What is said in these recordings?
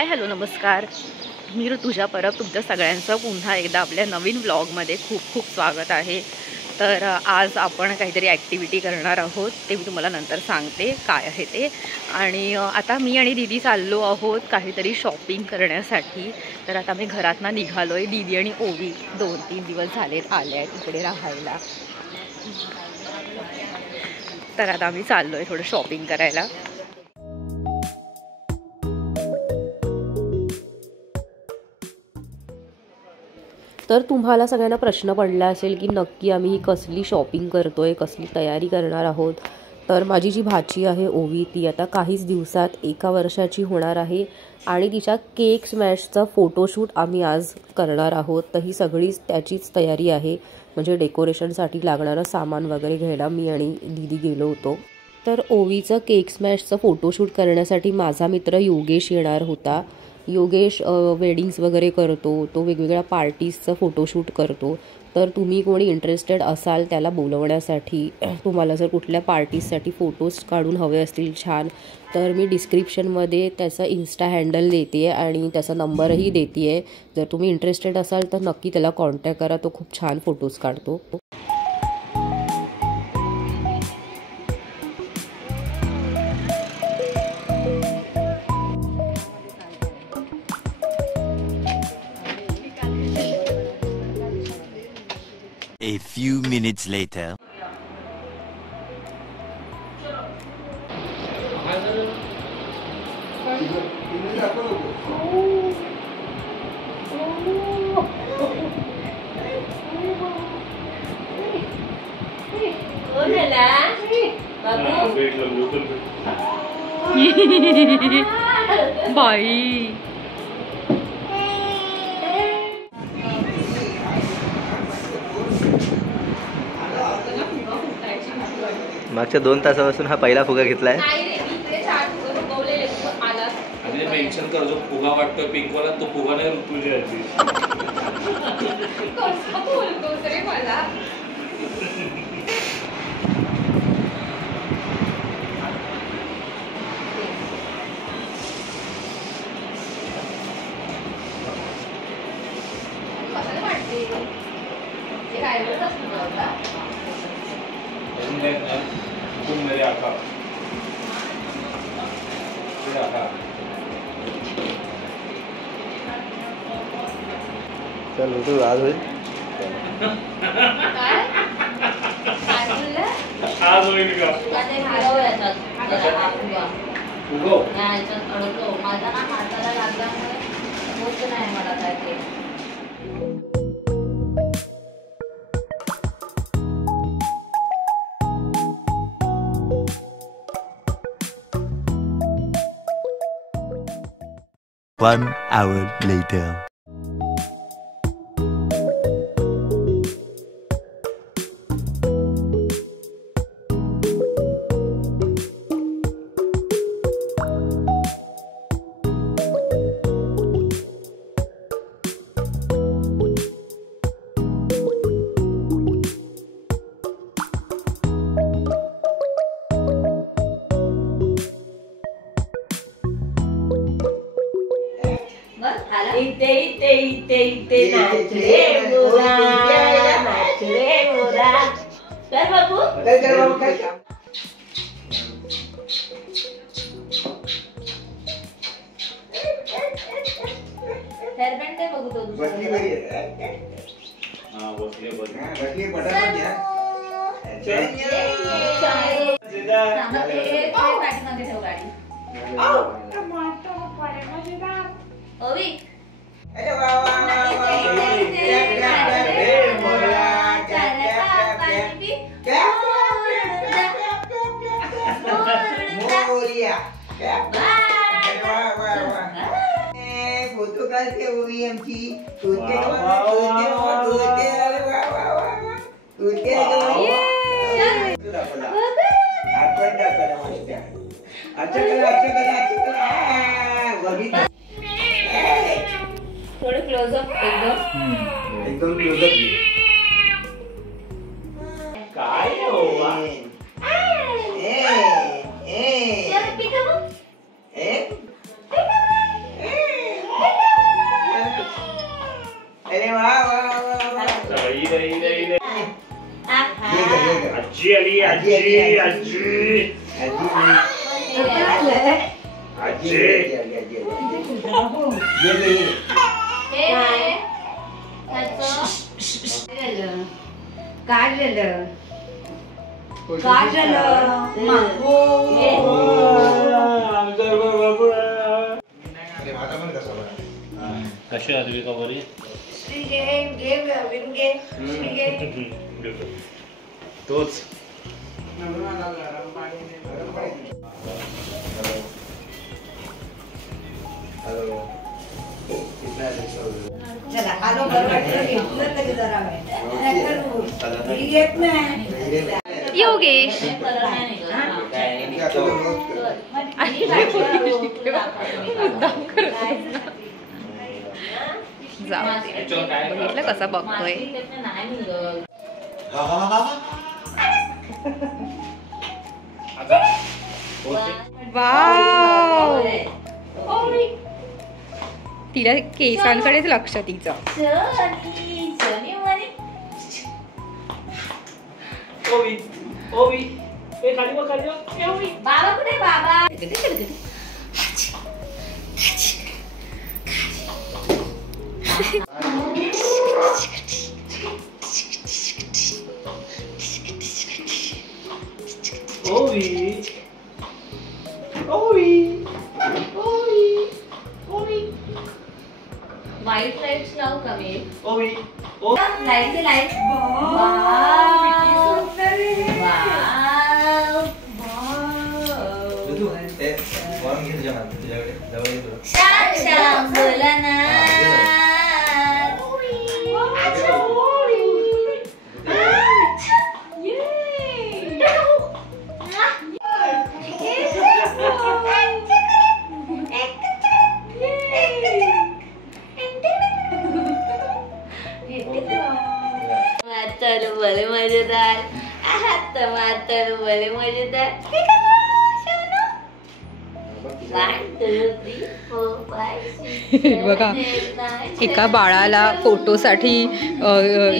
Hi hello नमस्कार, मी ऋतुजा परब तुमच्या सगळ्यांचं पुन्हा एकदा आपल्या नवीन व्लॉगमध्ये खूप खूप स्वागत आहे। तर आज आपण काहीतरी ॲक्टिव्हिटी करणार आहोत, ते मी तुम्हाला नंतर सांगते काय आहे ते। आणि आता मी आणि दीदी चाललो आहोत काहीतरी शॉपिंग करण्यासाठी। तर आता मी घरातनं निघालो आहे। दीदी आणि ओवी 2-3 दिवस झालेत आले आहेत इकडे राहायला। तर आता आम्ही चाललो आहे थोडं शॉपिंग करायला। तर तुम्हाला सगळ्यांना प्रश्न पडला असेल की नक्की आम्ही कसली शॉपिंग करतोय, कसली तयारी करणार आहोत। तर माझी जी भाची आहे ओवी, ती आता काहीच दिवसात 1 वर्षाची होणार आहे आणि तिच्या केक स्मॅशचा फोटोशूट आम्ही आज करणार आहोत। तर ही सगळीच त्याचीच तयारी आहे, म्हणजे डेकोरेशनसाठी लागणारं सामान वगैरे घ्यायला मी आणि दीदी गेलो होतो। तर ओवीचं केक स्मॅशचं फोटोशूट करण्यासाठी माझा मित्र योगेश येणार होता। योगेश वेडिंग्स वगैरे करतो, तो वेगवेगळ्या पार्टीजचं फोटोशूट करतो। तर तुम्ही कोणी इंटरेस्टेड असाल त्याला बोलवण्यासाठी, तुम्हाला जर कुठल्या पार्टीजसाठी फोटोज काढून हवे असतील छान, तर मी डिस्क्रिप्शनमध्ये त्याचा इन्स्टा हँडल देते आहे आणि त्याचा नंबरही देते आहे। जर तुम्ही इंटरेस्टेड असाल तर नक्की त्याला कॉन्टॅक्ट करा, तो खूप छान फोटोज काढतो। A few minutes later. बाई मागच्या 2 तासापासून हा पहिला फुगा घेतलाय। आणि मेन्शन कर, जो फुगा वाटतोय पिंक वाला तो फुगा नाही ऋतुजा आहे। मेरे आका चल ऋतू आज होईल, आज होईल का उगव माझा ना हाताला लागल्यामुळे होत नाही मला काय ते। One hour later. थोडं क्लोजअप एकदम क्लोजअप काय काढलेलं कशी आदवी का बरी तोच चला आलो योगेश बघितलं कसा बघतोय. वाव तिला केसांकडेच लक्ष तिचं. बाबा कुठे बाबा वाईट लाईट्स लावू का मी लाईट लाईट बोला ना मातर भले मजेदार आहात मातर भले मजेदार. 1 2 3 4 5 6 बघा एका बाळाला फोटोसाठी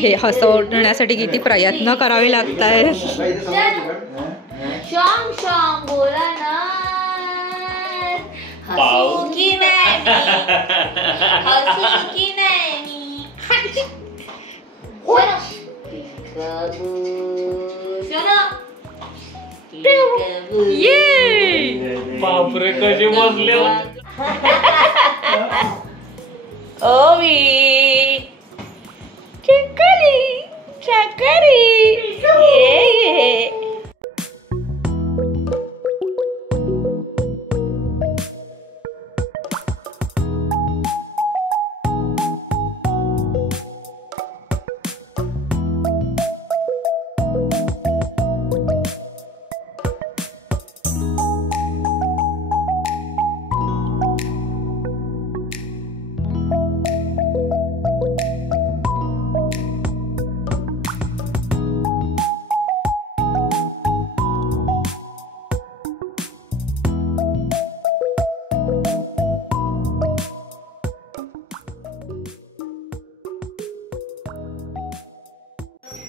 हे हसवण्यासाठी किती प्रयत्न करावे लागत आहेत. शॉंग शॉंग बोला ना हसू की नाही हसू की नाही बापरे कसे बसले ओवी चकरी चकरी ये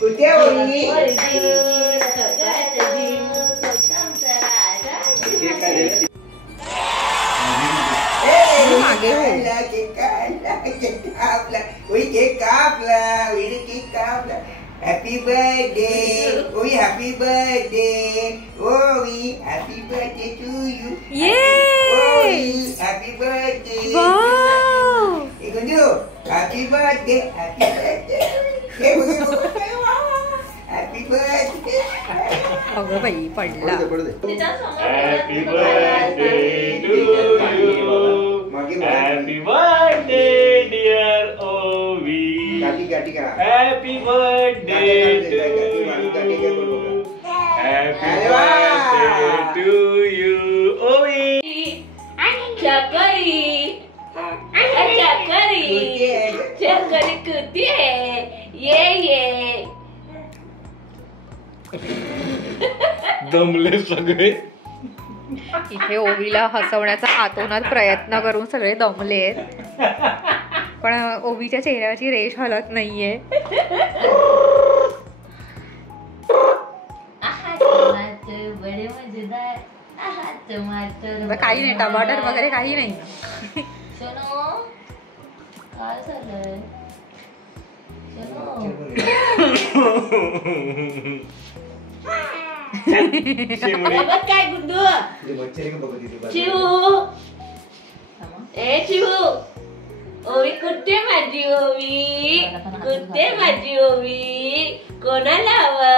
कुठे होई मागे हो. Happy birthday, Ovi, happy birthday, Ovi, happy birthday to you. Yay! Happy birthday. Wow! Ikundu, happy birthday, happy birthday. Happy birthday. अगं बाई पडला. Happy birthday to you happy birthday dear Ovi happy birthday happy birthday to you Ovi चकरी चकरी चकरी कुठे ये दमले सगळे. इथे ओवीला हसवण्याचा आतोनात प्रयत्न करून सगळे दमलेत पण ओवीच्या चेहऱ्याची रेष हलत नाहीये. टमाटर काही नाही, टमाटर वगैरे काही नाही. सोनू काय झालंय काय गुड्डू चिऊ ए चिऊ ओवी कुठे माझी ओवी कुठे माझी ओवी कोणाला हवा